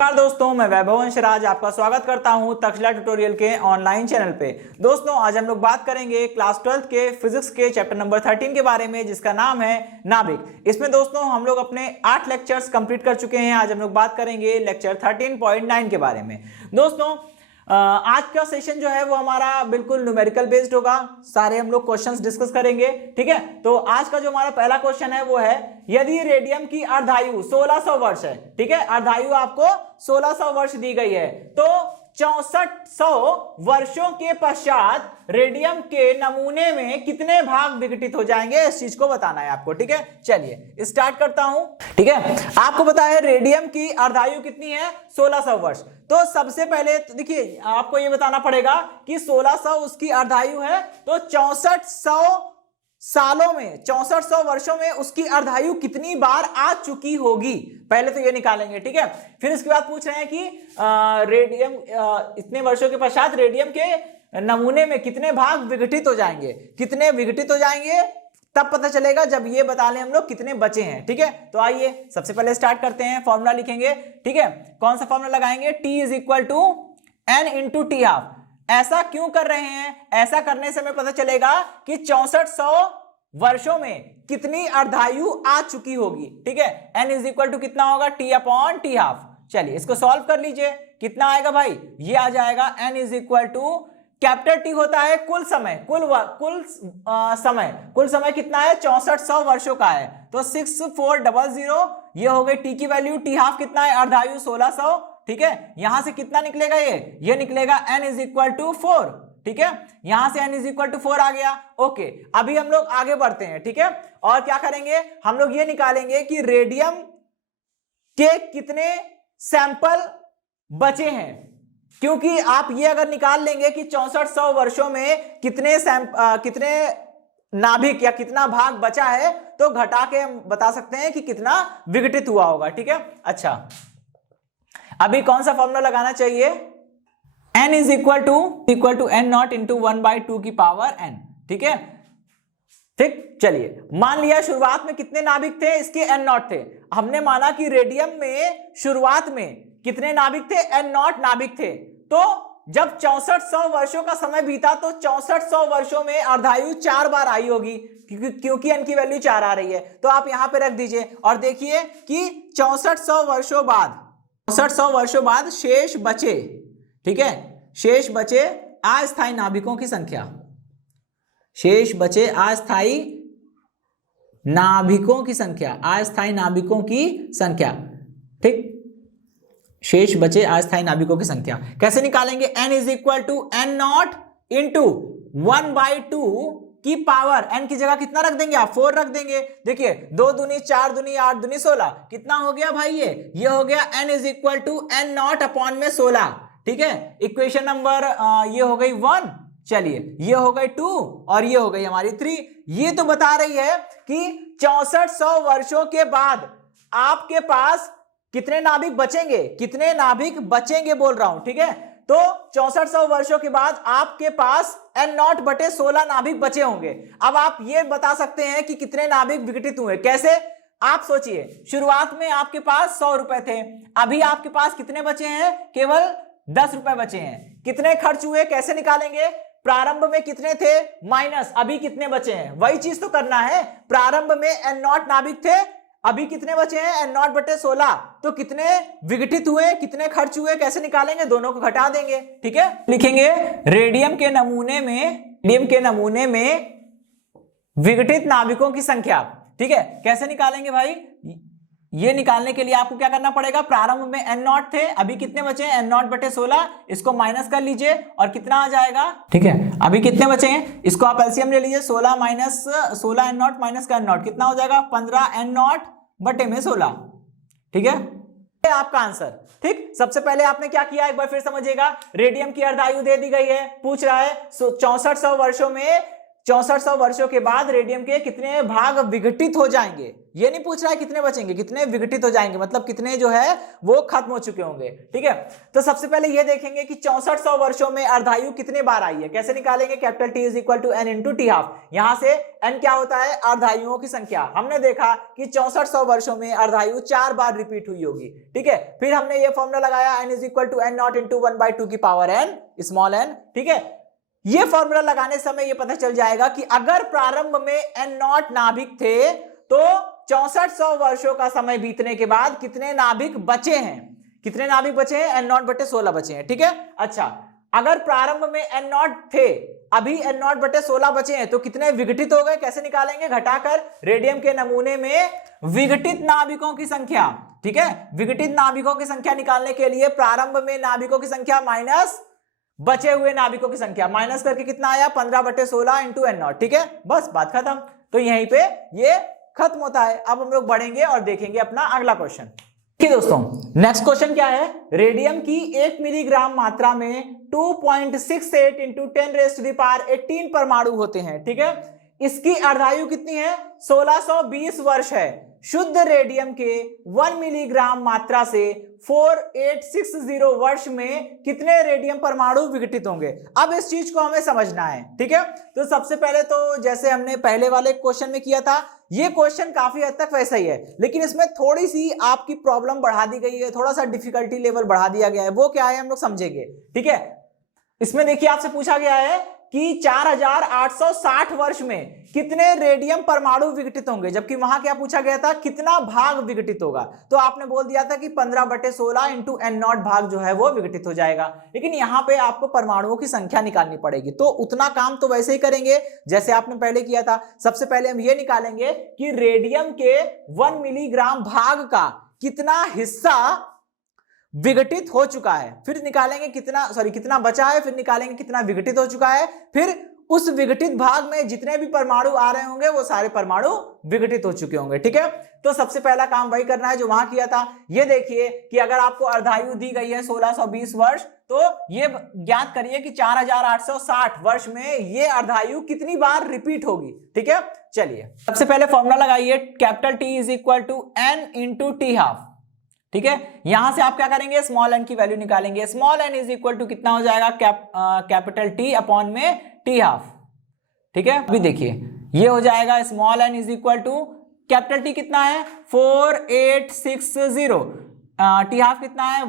नमस्कार दोस्तों, मैं वैभव अंशराज आपका स्वागत करता हूं तक्षशिला ट्यूटोरियल के ऑनलाइन चैनल पे। दोस्तों, आज हम लोग बात करेंगे क्लास 12 के फिजिक्स के चैप्टर नंबर 13 के बारे में, जिसका नाम है नाभिक। इसमें दोस्तों हम लोग अपने 8 लेक्चर्स कंप्लीट कर चुके हैं। आज हम लोग बात करेंगे लेक्चर 13.9 के बारे में। दोस्तों, आज का सेशन जो है वो हमारा बिल्कुल न्यूमेरिकल बेस्ड होगा। सारे हम लोग क्वेश्चंस डिस्कस करेंगे, ठीक है। तो आज का जो हमारा पहला क्वेश्चन है वो है, यदि रेडियम की अर्धायु 1600 वर्ष है, ठीक है, अर्धायु आपको 1600 वर्ष दी गई है, तो 6400 वर्षों के पश्चात रेडियम के नमूने में कितने भाग विघटित हो जाएंगे, इस चीज को बताना है आपको, ठीक है। चलिए स्टार्ट करता हूं, ठीक है। आपको पता है रेडियम की अर्धायु कितनी है, 1600 वर्ष। तो सबसे पहले तो देखिए, आपको यह बताना पड़ेगा कि 1600 उसकी अर्धायु है, तो 6400 सालों में, 6400 वर्षों में उसकी अर्धायु कितनी बार आ चुकी होगी, पहले तो ये निकालेंगे, ठीक है। फिर इसके बाद पूछ रहे हैं कि रेडियम इतने वर्षों के पश्चात रेडियम के नमूने में कितने भाग विघटित हो जाएंगे, कितने विघटित हो जाएंगे तब पता चलेगा जब ये बता लें हम लोग कितने बचे हैं, ठीक है। तो आइए सबसे पहले स्टार्ट करते हैं, फॉर्मूला लिखेंगे, ठीक है। कौन सा फॉर्मूला लगाएंगे, T is equal to N into T half. ऐसा क्यों कर रहे हैं, ऐसा करने से हमें पता चलेगा कि 6400 वर्षों में कितनी अर्धायु आ चुकी होगी, ठीक है। N इज इक्वल टू कितना होगा, T अपॉन टी हाफ। चलिए इसको सॉल्व कर लीजिए, कितना आएगा भाई, ये आ जाएगा N is equal to, capital T होता है कुल समय, कुल समय कितना है, 6400 वर्षों का है, तो 6400, ये हो गई टी की वैल्यू। टी हाफ कितना है, अर्धायु 1600, ठीक है। यहां से कितना निकलेगा, ये निकलेगा n इज इक्वल टू 4, ठीक है। यहां से n इज इक्वल टू 4 आ गया, ओके। अभी हम लोग आगे बढ़ते हैं, ठीक है। और क्या करेंगे, हम लोग ये निकालेंगे कि रेडियम के कितने सैंपल बचे हैं, क्योंकि आप ये अगर निकाल लेंगे कि 6400 वर्षों में कितने नाभिक या कितना भाग बचा है, तो घटा के हम बता सकते हैं कि कितना विघटित हुआ होगा, ठीक है। अच्छा, अभी कौन सा फॉर्मूला लगाना चाहिए, n is equal to n nought into 1/2 की पावर n, ठीक है। ठीक, चलिए मान लिया शुरुआत में कितने नाभिक थे, इसके n नॉट थे। हमने माना कि रेडियम में शुरुआत में कितने नाभिक थे, n नॉट नाभिक थे। तो जब 6400 वर्षों का समय बीता तो 6400 वर्षों में अर्धायु 4 बार आई होगी, क्योंकि n की वैल्यू 4 आ रही है। तो आप यहां पे रख दीजिए और देखिए कि 6400 वर्षों बाद शेष बचे, ठीक है, शेष बचे अस्थायी नाभिकों की संख्या, शेष बचे अस्थायी नाभिकों की संख्या, अस्थायी नाभिकों की संख्या, ठीक। शेष बचे अस्थायी नाभिकों की संख्या कैसे निकालेंगे, n is equal to n nought into 1/2 की पावर, n की जगह कितना रख देंगे आप, 4 रख देंगे। देखिए 2 दूनी 4 दूनी 8 दूनी 16, कितना हो गया भाई, ये हो गया n is equal to n nought upon में 16, ठीक है। इक्वेशन नंबर ये हो गई 1, चलिए ये हो गई 2 और ये हो गई हमारी 3। ये तो बता रही है कि 6400 वर्षों के बाद आपके पास कितने नाभिक बचेंगे, कितने नाभिक बचेंगे बोल रहा हूं, ठीक है। तो 6400 वर्षों के बाद आपके पास n नॉट बटे 16 नाभिक बचे होंगे। अब आप ये बता सकते हैं कि कितने नाभिक विघटित हुए, कैसे, आप सोचिए, शुरुआत में आपके पास 100 रुपए थे, अभी आपके पास कितने बचे हैं, केवल 10 रुपए बचे हैं। कितने खर्च हुए, कैसे निकालेंगे, प्रारंभ में कितने थे माइनस अभी कितने बचे हैं, वही चीज तो करना है। प्रारंभ में n नॉट नाभिक थे, अभी कितने बचे हैं, n नॉट बटे 16, तो कितने विघटित हुए, कितने खर्च हुए, कैसे निकालेंगे, दोनों को घटा देंगे, ठीक है। लिखेंगे रेडियम के नमूने में विघटित नाभिकों की संख्या, ठीक है। कैसे निकालेंगे भाई, ये निकालने के लिए आपको क्या करना पड़ेगा, प्रारंभ में n नॉट थे, अभी कितने बचे हैं, n नॉट बटे 16, इसको माइनस कर लीजिए और कितना आ जाएगा, ठीक है। अभी कितने बचे हैं, इसको आप एलसीएम ले लीजिए, 16 माइनस 16 n नॉट माइनस का n नॉट कितना हो जाएगा, 15 n नॉट बटे में 16, ठीक है। ये आपका आंसर, ठीक। सबसे पहले आपने क्या किया, एक बार फिर समझिएगा, रेडियम की अर्धायु दे दी गई है, पूछ रहा है 6400 वर्षों में 6400 वर्षों के बाद रेडियम के कितने भाग विघटित हो जाएंगे। ये नहीं पूछ रहा है कितने बचेंगे, कितने विघटित हो जाएंगे, मतलब कितने जो है वो खत्म हो चुके होंगे। ठीक है, तो सबसे पहले ये देखेंगे कि 6400 वर्षों में अर्धायु कितने बार आई है। कैसे निकालेंगे, capital T is equal to N into T half. यहां से एन क्या होता है, अर्धायुओं की संख्या। हमने देखा कि 6400 वर्षों में अर्धायु 4 बार रिपीट हुई होगी। ठीक है, फिर हमने ये फॉर्मूला लगाया N is equal to N nought into 1/2 की पावर एन स्मॉल एन। ठीक है, ये फॉर्मूला लगाने समय ये पता चल जाएगा कि अगर प्रारंभ में एन नॉट नाभिक थे तो 6400 वर्षों का समय बीतने के बाद कितने नाभिक बचे हैं, कितने नाभिक बचे हैं, एन नॉट बटे 16 बचे हैं। ठीक है, अच्छा अगर प्रारंभ में एन नॉट थे, अभी एन नॉट बटे 16 बचे हैं, तो कितने विघटित हो गए, कैसे निकालेंगे, घटाकर रेडियम के नमूने में विघटित नाभिकों की संख्या। ठीक है, विघटित नाभिकों की संख्या निकालने के लिए प्रारंभ में नाभिकों की संख्या माइनस बचे हुए नाभिकों की संख्या, माइनस करके कितना आया 15/16 इंटू एन नॉट। ठीक है, बस बात खत्म। तो यहीं पे ये खत्म होता है। अब हम लोग बढ़ेंगे और देखेंगे अपना अगला क्वेश्चन। ठीक है दोस्तों, नेक्स्ट क्वेश्चन क्या है, रेडियम की 1 मिलीग्राम मात्रा में 2.68 इंटू 10⁻18 परमाणु होते हैं। ठीक है, इसकी अर्धायु कितनी है, 1620 वर्ष है। शुद्ध रेडियम के 1 मिलीग्राम मात्रा से 4860 वर्ष में कितने रेडियम परमाणु विघटित होंगे। अब इस चीज को हमें समझना है। ठीक है, तो सबसे पहले तो जैसे हमने पहले वाले क्वेश्चन में किया था, ये क्वेश्चन काफी हद तक वैसा ही है, लेकिन इसमें थोड़ी सी आपकी प्रॉब्लम बढ़ा दी गई है, थोड़ा सा डिफिकल्टी लेवल बढ़ा दिया गया है। वो क्या है हम लोग समझेंगे। ठीक है, इसमें देखिए आपसे पूछा गया है कि 4860 वर्ष में कितने रेडियम परमाणु विघटित होंगे, जबकि वहां क्या पूछा गया था, कितना भाग विघटित होगा। तो आपने बोल दिया था कि 15/16 इंटू एन नॉट भाग जो है वो विघटित हो जाएगा। लेकिन यहाँ पे आपको परमाणुओं की संख्या निकालनी पड़ेगी, तो उतना काम तो वैसे ही करेंगे जैसे आपने पहले किया था। सबसे पहले हम ये निकालेंगे कि रेडियम के 1 मिलीग्राम भाग का कितना हिस्सा विघटित हो चुका है, फिर निकालेंगे कितना बचा है, फिर निकालेंगे कितना विघटित हो चुका है, फिर उस विघटित भाग में जितने भी परमाणु आ रहे होंगे वो सारे परमाणु विघटित हो चुके होंगे। ठीक है, तो सबसे पहला काम वही करना है जो वहां किया था। ये देखिए कि अगर आपको अर्धायु दी गई है 1620 वर्ष, तो ये ज्ञात करिए कि 4860 वर्ष में ये अर्धायु कितनी बार रिपीट होगी। ठीक है, चलिए सबसे पहले फॉर्मूला लगाइए, capital T is equal to N into T half. ठीक है, यहां से आप क्या करेंगे, स्मॉल एन की वैल्यू निकालेंगे। Small N is equal to कितना हो जाएगा, कैपिटल T अपॉन में टी हाफ। ठीक है, अभी देखिए ये हो जाएगा small N is equal to capital T कितना है 4860, टी हाफ कितना है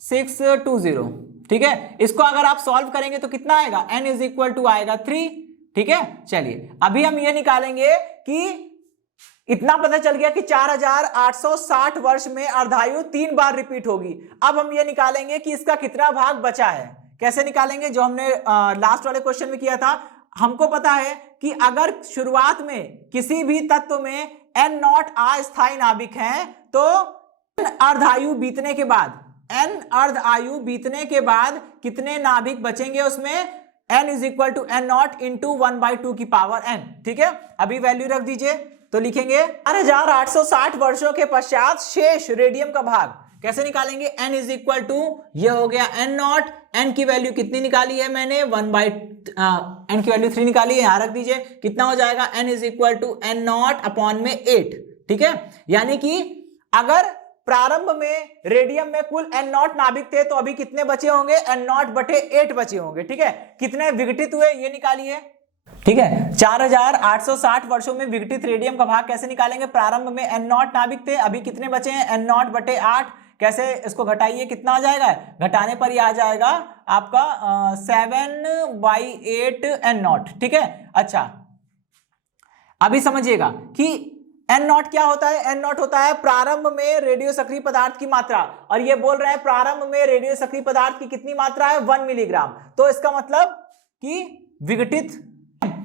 1620। ठीक है, इसको अगर आप सॉल्व करेंगे तो कितना आएगा, n इज इक्वल टू आएगा 3। ठीक है, चलिए अभी हम ये निकालेंगे कि इतना पता चल गया कि 4860 वर्ष में अर्धायु 3 बार रिपीट होगी। अब हम ये निकालेंगे कि इसका कितना भाग बचा है। कैसे निकालेंगे, जो हमने लास्ट वाले क्वेश्चन में किया था। हमको पता है कि अगर शुरुआत में किसी भी तत्व में n नॉट अस्थायी नाभिक हैं, तो अर्धायु बीतने के बाद कितने नाभिक बचेंगे उसमें, n is equal to N nought into 1/2 की पावर n। ठीक है, अभी वैल्यू रख दीजिए, तो लिखेंगे 4860 वर्षों के पश्चात शेष रेडियम का भाग कैसे निकालेंगे, n इज इक्वल टू, ये हो गया n नॉट, n की वैल्यू कितनी निकाली है मैंने, n की वैल्यू 3 निकाली है, यहां रख दीजिए, कितना हो जाएगा, n is equal to n nought upon में 8। ठीक है, यानी कि अगर प्रारंभ में रेडियम में कुल n नॉट नाभिक थे, तो अभी कितने बचे होंगे, n नॉट बटे 8 बचे होंगे। ठीक है, कितने विघटित हुए ये निकालिए। ठीक है, 4860 वर्षों में विघटित रेडियम का भाग कैसे निकालेंगे, प्रारंभ में n नॉट नाभिक थे, अभी कितने बचे हैं, n नॉट बटे 8। कैसे इसको घटाइए, कितना आ जाएगा, घटाने पर ही आ जाएगा आपका 7/8 n नॉट। ठीक है, अच्छा अभी समझिएगा कि n नॉट क्या होता है, n नॉट होता है प्रारंभ में रेडियो सक्रिय पदार्थ की मात्रा, और ये बोल रहे हैं प्रारंभ में रेडियो सक्रिय पदार्थ की कितनी मात्रा है, 1 मिलीग्राम। तो इसका मतलब कि विघटित,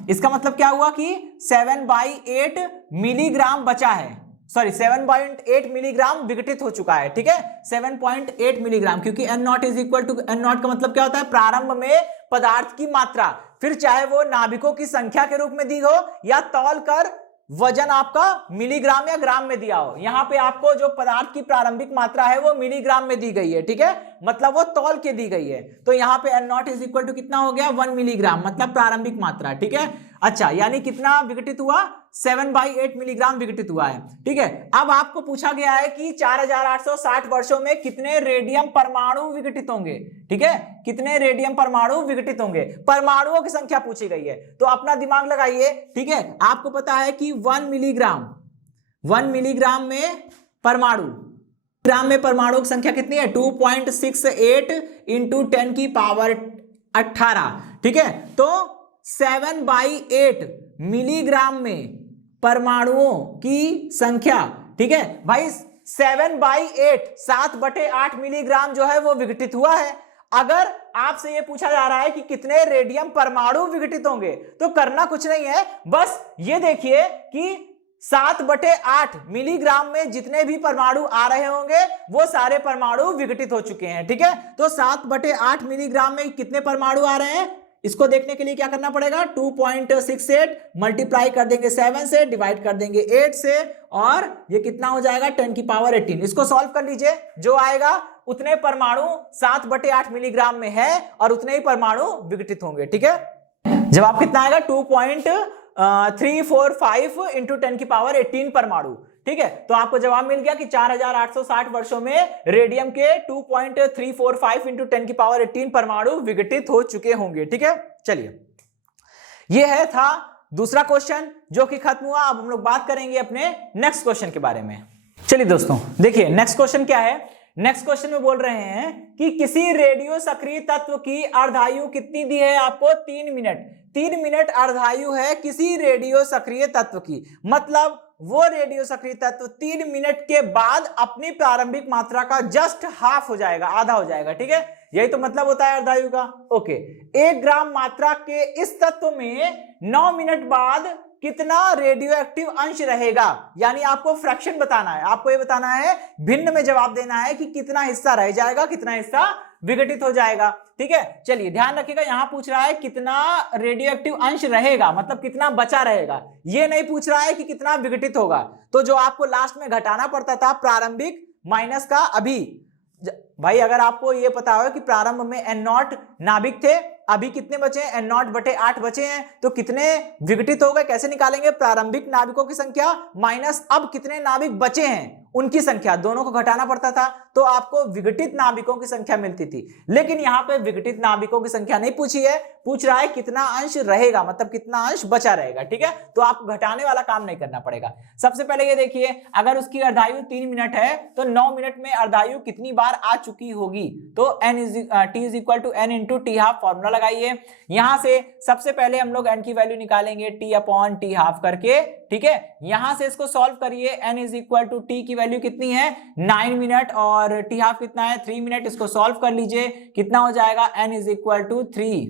इसका मतलब क्या हुआ कि 7/8 मिलीग्राम बचा है, 7.8 मिलीग्राम विघटित हो चुका है। ठीक है, 7.8 मिलीग्राम, क्योंकि n nought is equal to, n nought का मतलब क्या होता है, प्रारंभ में पदार्थ की मात्रा, फिर चाहे वो नाभिकों की संख्या के रूप में दी हो या तौल कर वजन आपका मिलीग्राम या ग्राम में दिया हो। यहां पे आपको जो पदार्थ की प्रारंभिक मात्रा है वो मिलीग्राम में दी गई है, ठीक है, मतलब वो तौल के दी गई है। तो यहां पे n nought is equal to कितना हो गया 1 मिलीग्राम, मतलब प्रारंभिक मात्रा, ठीक है। अच्छा, यानी कितना विघटित हुआ 7/8 मिलीग्राम विघटित हुआ है, ठीक है। अब आपको पूछा गया है कि 4860 वर्षों में कितने रेडियम परमाणु विघटित होंगे, ठीक है, कितने रेडियम परमाणु विघटित होंगे, परमाणुओं की संख्या पूछी गई है। तो अपना दिमाग लगाइए, ठीक है। आपको पता है कि 1 मिलीग्राम में परमाणु, ग्राम में परमाणु की संख्या कितनी है 2.68 इंटू 10 की पावर 18, ठीक है। तो 7/8 मिलीग्राम में परमाणुओं की संख्या, ठीक है भाई, 7/8 7/8 मिलीग्राम जो है वो विघटित हुआ है। अगर आपसे ये पूछा जा रहा है कि कितने रेडियम परमाणु विघटित होंगे, तो करना कुछ नहीं है, बस ये देखिए कि 7/8 मिलीग्राम में जितने भी परमाणु आ रहे होंगे वो सारे परमाणु विघटित हो चुके हैं, ठीक है। तो 7/8 मिलीग्राम में कितने परमाणु आ रहे हैं, इसको देखने के लिए क्या करना पड़ेगा 2.68 मल्टीप्लाई कर देंगे 7 से, डिवाइड कर देंगे 8 से, और ये कितना हो जाएगा 10 की पावर 18। इसको सॉल्व कर लीजिए, जो आएगा उतने परमाणु 7/8 मिलीग्राम में है और उतने ही परमाणु विघटित होंगे, ठीक है। जवाब कितना आएगा 2.345 इंटू 10 की पावर 18 परमाणु, ठीक है। तो आपको जवाब मिल गया कि 4860 वर्षों में रेडियम के 2.345 इंटू 10 की पावर 18 परमाणु विघटित हो चुके होंगे, ठीक है। चलिए, यह था दूसरा क्वेश्चन जो कि खत्म हुआ। अब हम लोग बात करेंगे अपने नेक्स्ट क्वेश्चन के बारे में। चलिए दोस्तों, देखिए नेक्स्ट क्वेश्चन क्या है। नेक्स्ट क्वेश्चन में बोल रहे हैं कि किसी रेडियो सक्रिय तत्व की अर्धायु कितनी दी है आपको 3 मिनट। 3 मिनट अर्धायु है किसी रेडियो सक्रिय तत्व की, मतलब वो रेडियो सक्रिय तत्व 3 मिनट के बाद अपनी प्रारंभिक मात्रा का जस्ट हाफ हो जाएगा, आधा हो जाएगा, ठीक है। यही तो मतलब होता है अर्धायु का। ओके, 1 ग्राम मात्रा के इस तत्व में 9 मिनट बाद कितना रेडियो एक्टिव अंश रहेगा, यानी आपको फ्रैक्शन बताना है, आपको ये बताना है, भिन्न में जवाब देना है कि कितना हिस्सा रह जाएगा, कितना हिस्सा विघटित हो जाएगा, ठीक है। चलिए ध्यान रखिएगा, यहां पूछ रहा है कितना रेडियो एक्टिव अंश रहेगा, मतलब कितना बचा रहेगा, ये नहीं पूछ रहा है कि कितना विघटित होगा। तो जो आपको लास्ट में घटाना पड़ता था प्रारंभिक माइनस का अभी, भाई अगर आपको ये पता हो कि प्रारंभ में n नॉट नाभिक थे, अभी कितने बचे हैं n नॉट बटे 8 बचे हैं, तो कितने विघटित हो गए, कैसे निकालेंगे, प्रारंभिक नाभिकों की संख्या माइनस अब कितने नाभिक बचे हैं उनकी संख्या, दोनों को घटाना पड़ता था, तो आपको विघटित नाभिकों की संख्या मिलती थी। लेकिन यहां पे विघटित नाभिकों की संख्या नहीं पूछी है, पूछ रहा है कितना अंश रहेगा, मतलब कितना अंश बचा रहेगा, ठीक है। तो आपको घटाने वाला काम नहीं करना पड़ेगा। सबसे पहले ये देखिए, अगर उसकी अर्धायु 3 मिनट है तो 9 मिनट में अर्धायु कितनी बार आ चुकी होगी, तो t is equal to n into T half formula लगाइए। यहां से सबसे पहले हम लोग n की वैल्यू निकालेंगे t अपॉन टी हाफ करके, ठीक है। यहां से इसको सॉल्व करिए, n is equal to t की वैल्यू कितनी है 9 मिनट और टी हाफ कितना है 3 मिनट, इसको सॉल्व कर लीजिए, कितना हो जाएगा n इज इक्वल टू 3,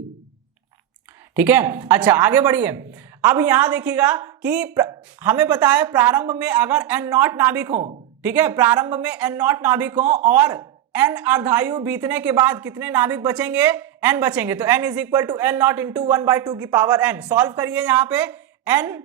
ठीक है। अच्छा आगे बढ़िए। अब यहां देखिएगा कि हमें पता है प्रारंभ में अगर n नॉट नाभिक हो, ठीक है, प्रारंभ में n नॉट नाभिक हो और n अर्धायु बीतने के बाद कितने नाभिक बचेंगे, n बचेंगे, तो n is equal to n nought into 1/2 की पावर n। सॉल्व करिए, यहाँ पे n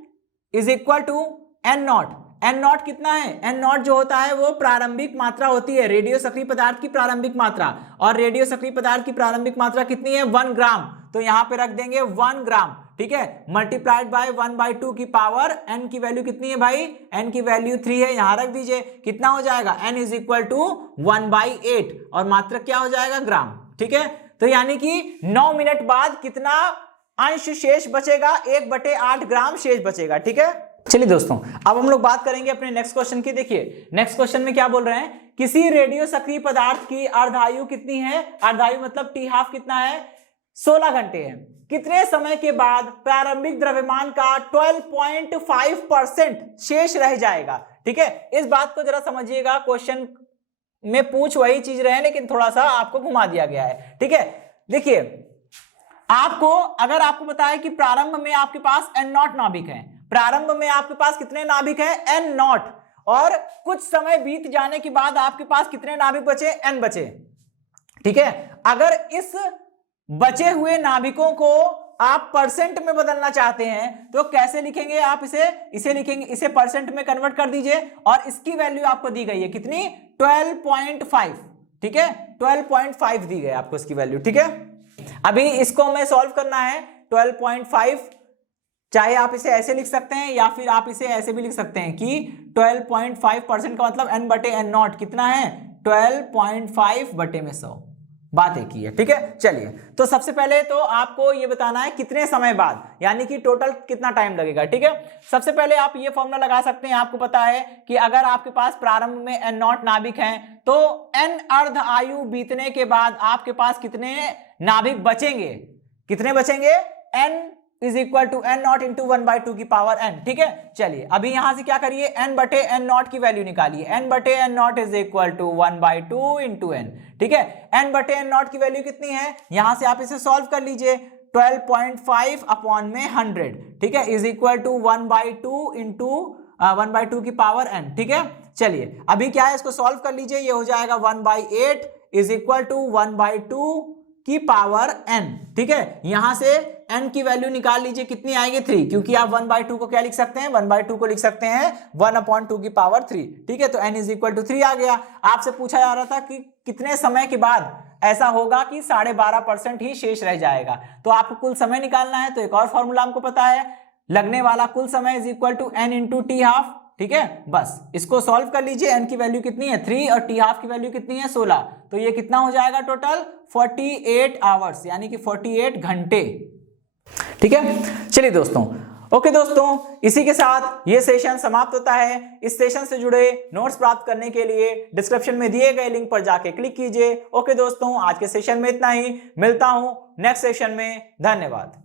is equal to n nought, n nought कितना है, n नॉट जो होता है वो प्रारंभिक मात्रा होती है, रेडियो सक्रिय पदार्थ की प्रारंभिक मात्रा, और रेडियो सक्रिय पदार्थ की प्रारंभिक मात्रा कितनी है 1 ग्राम, तो यहां पे रख देंगे 1 ग्राम, ठीक है, मल्टीप्लाइड बाय 1/2 की पावर n की वैल्यू कितनी है भाई, n की वैल्यू 3 है, यहां रख दीजिए, कितना हो जाएगा n इज इक्वल टू 1/8 और मात्रक क्या हो जाएगा ग्राम, ठीक है। तो यानी कि 9 मिनट बाद कितना अंश शेष बचेगा 1/8 ग्राम शेष बचेगा, ठीक है। चलिए दोस्तों, अब हम लोग बात करेंगे अपने नेक्स्ट क्वेश्चन की। देखिए नेक्स्ट क्वेश्चन में क्या बोल रहे हैं, किसी रेडियो सक्रिय पदार्थ की अर्धायु कितनी है, अर्धायु मतलब टी हाफ कितना है 16 घंटे है, कितने समय के बाद प्रारंभिक द्रव्यमान का 12.5% शेष रह जाएगा, ठीक है। इस बात को जरा समझिएगा, क्वेश्चन में पूछ वही चीज रहे लेकिन थोड़ा सा आपको घुमा दिया गया है, ठीक है। देखिए आपको, अगर आपको पता है कि प्रारंभ में आपके पास n नॉट नाभिक है, प्रारंभ में आपके पास कितने नाभिक हैं n नॉट, और कुछ समय बीत जाने के बाद आपके पास कितने नाभिक बचे n बचे, ठीक है। अगर इस बचे हुए नाभिकों को आप परसेंट में बदलना चाहते हैं तो कैसे लिखेंगे आप इसे लिखेंगे, इसे परसेंट में कन्वर्ट कर दीजिए और इसकी वैल्यू आपको दी गई है कितनी 12.5, ठीक है 12.5 दी गई आपको इसकी वैल्यू, ठीक है। अभी इसको हमें सॉल्व करना है 12.5, चाहे आप इसे ऐसे लिख सकते हैं या फिर आप इसे ऐसे भी लिख सकते हैं कि 12.5% का मतलब n बटे n नॉट कितना है 12.5 बटे में 100, बात एक ही है, ठीक है। चलिए तो सबसे पहले तो आपको ये बताना है कितने समय बाद, यानी कि टोटल कितना टाइम लगेगा, ठीक है। सबसे पहले आप ये फॉर्मूला लगा सकते हैं, आपको पता है कि अगर आपके पास प्रारंभ में n नॉट नाभिक हैं तो n अर्ध आयु बीतने के बाद आपके पास कितने नाभिक बचेंगे, कितने बचेंगे, n is equal to N nought into 1/2 की पावर n, ठीक है। चलिए अभी यहां से क्या करिए, n बटे n नॉट की वैल्यू निकालिए, n बटे n nought is equal to 1/2 into n, ठीक है। n बटे n नॉट की वैल्यू कितनी है, यहां से आप इसे सॉल्व कर लीजिए, 12.5 अपॉन में 100, ठीक है, इज इक्वल टू 1/2 इंटू 1/2 की पावर n, ठीक है। चलिए अभी क्या है, इसको सॉल्व कर लीजिए, ये हो जाएगा 1/8 इज इक्वल टू 1/2 की पावर n, ठीक है। यहां से n की वैल्यू निकाल लीजिए, कितनी आएगी 3, क्योंकि आप 1/2 को क्या लिख सकते हैं, 1/2 को लिख सकते हैं 1/2 की पावर 3, ठीक है। तो n इज इक्वल टू 3 आ गया। आपसे पूछा जा रहा था कि कितने समय के बाद ऐसा होगा कि 12.5% ही शेष रह जाएगा, तो आपको कुल समय निकालना है। तो एक और फॉर्मूला हमको पता है, लगने वाला कुल समय is equal to n into T half, ठीक है। बस इसको सॉल्व कर लीजिए, n की वैल्यू कितनी है 3 और टी हाफ की वैल्यू कितनी है 16, तो ये कितना हो जाएगा टोटल 48 आवर्स, यानी कि 48 घंटे, ठीक है। चलिए दोस्तों, ओके दोस्तों, इसी के साथ ये सेशन समाप्त होता है। इस सेशन से जुड़े नोट्स प्राप्त करने के लिए डिस्क्रिप्शन में दिए गए लिंक पर जाके क्लिक कीजिए। ओके दोस्तों, आज के सेशन में इतना ही, मिलता हूं नेक्स्ट सेशन में, धन्यवाद।